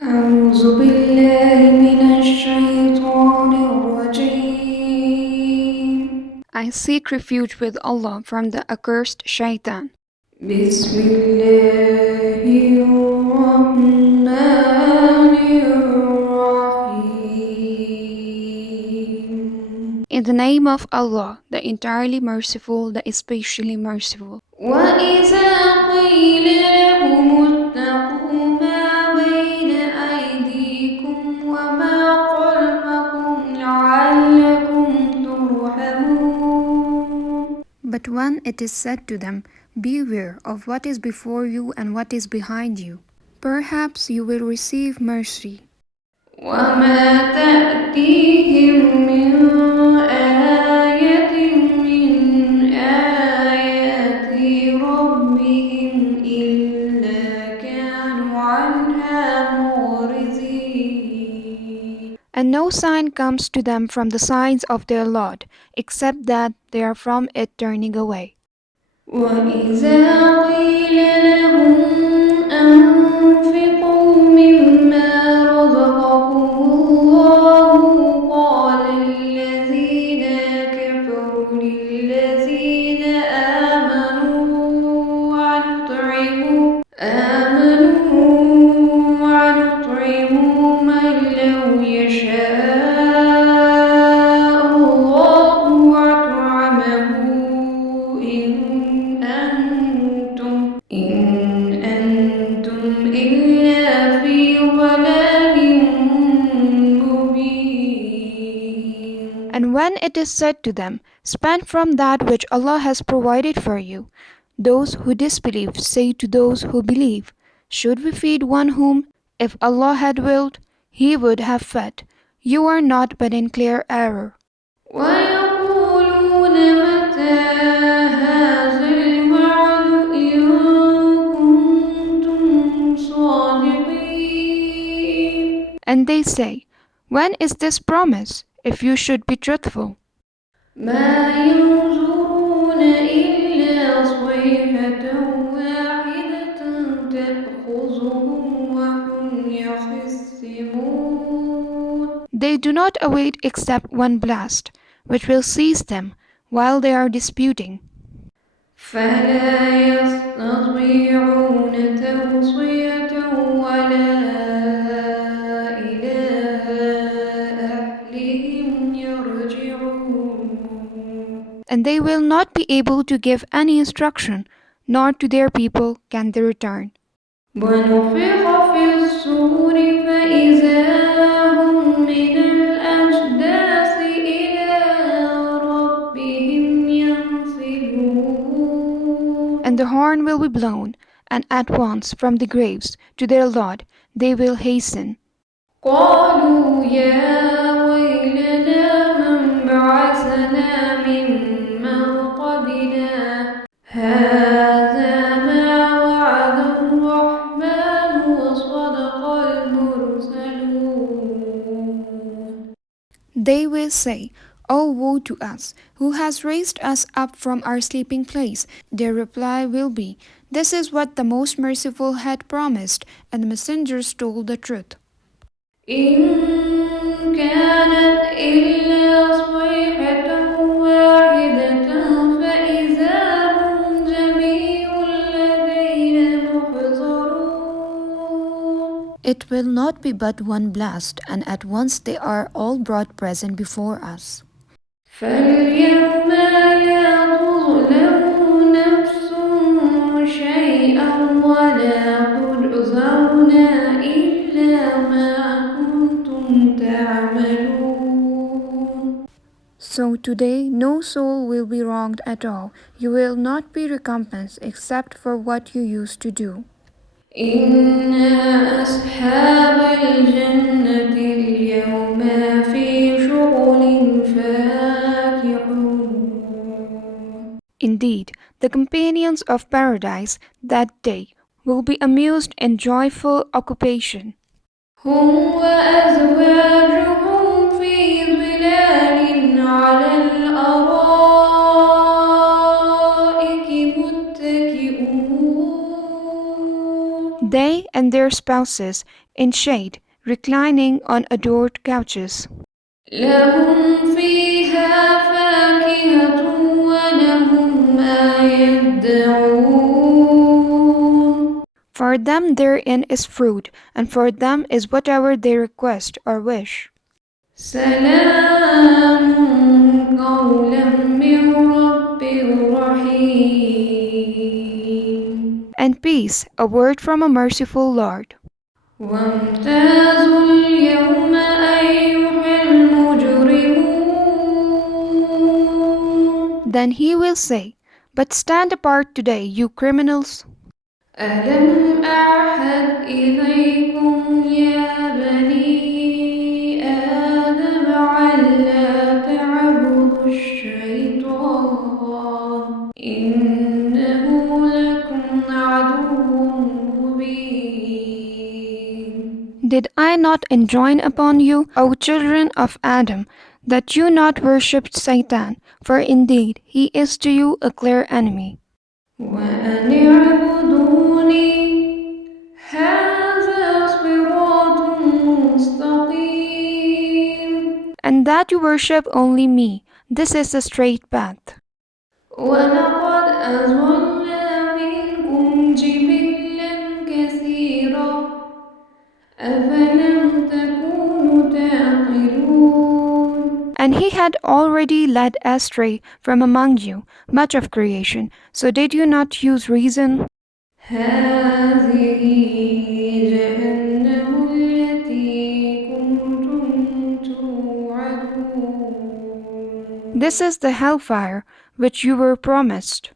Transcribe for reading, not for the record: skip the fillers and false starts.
أعوذ بالله من الشيطان الرجيم. I seek refuge with Allah from the accursed shaitan. بسم الله الرحمن الرحيم. In the name of Allah, the entirely merciful, the especially merciful. وإذا قيل لهم اتقوا ما بين أيديكم وما خلفكم لعلكم ترحمون. But when it is said to them, beware of what is before you and what is behind you, perhaps you will receive mercy. وما تأتيهم من آية من آيات ربهم إلا كانوا عنها معرضين. And no sign comes to them from the signs of their Lord, except that they are from it turning away. وإذا قيل لهم أنفقوا مما رزقكم الله قال الذين كفروا للذين آمنوا ونطعم من لو يشاء الله أطعمه إن أنتم إلا في ضلال مبين. And when it is said to them, spend from that which Allah has provided for you, those who disbelieve say to those who believe, should we feed one whom, if Allah had willed, He would have fed? You are not but in clear error. ويقولون متى هذا الوعد إن كنتم صادقين. And they say, when is this promise, if you should be truthful? ما ينظرون إلا صيحة واحدة تأخذهم وهم يخصمون. They do not await except one blast, which will seize them while they are disputing. فلا يستطيعون توصية ولا إلى أهلهم يرجعون. And they will not be able to give any instruction, nor to their people can they return. ونفخ في الصور فإذا هم من الأجداث إلى ربهم ينسلون. And the horn will be blown, and at once from the graves to their Lord they will hasten. قالوا يا ويلنا من بعثنا من مرقدنا هذا ما وعد الرحمن وصدق المرسلون. They will say, Oh, woe to us! Who has raised us up from our sleeping place? Their reply will be, This is what the Most Merciful had promised, and the messengers told the truth. إن كانت إلا صيحة واحدة فإذا هم جميع لدينا محضرون. It will not be but one blast, and at once they are all brought present before us. فاليوم لا تظلم نفس شيئا ولا تجزون إلا ما كنتم تعملون. So today no soul will be wronged at all. You will not be recompensed except for what you used to do. إن أصحاب الجنة اليوم في شغل فاكهون. Indeed, the companions of paradise that day will be amused in joyful occupation. هم وأزواجهم في ظلال على الأرائك متكئون. They and their spouses in shade, reclining on adored couches. لهم فيها فاكهة ولهم ما يدعون For them therein is fruit, and for them is whatever they request or wish. سلام قولا من رب رحيم And peace, a word from a merciful Lord. وامتازوا اليوم أيها المجرمون Then he will say, But stand apart today, you criminals. ألم أعهد إليكم يا بني آدم ألا تعبدوا الشيطان إنه لكم عدو مبين Did I not enjoin upon you, O children of Adam, that you not worship Satan, for indeed he is to you a clear enemy. وأن اعبدوني هذا صراط مستقيم And that you worship only me, this is the straight path. ولقد أضل منكم جبلا كثيرا أفلم تكونوا تعقلون And he had already led astray from among you much of creation, so did you not use reason? هذه جهنم التي كنتم توعدون This is the hellfire which you were promised.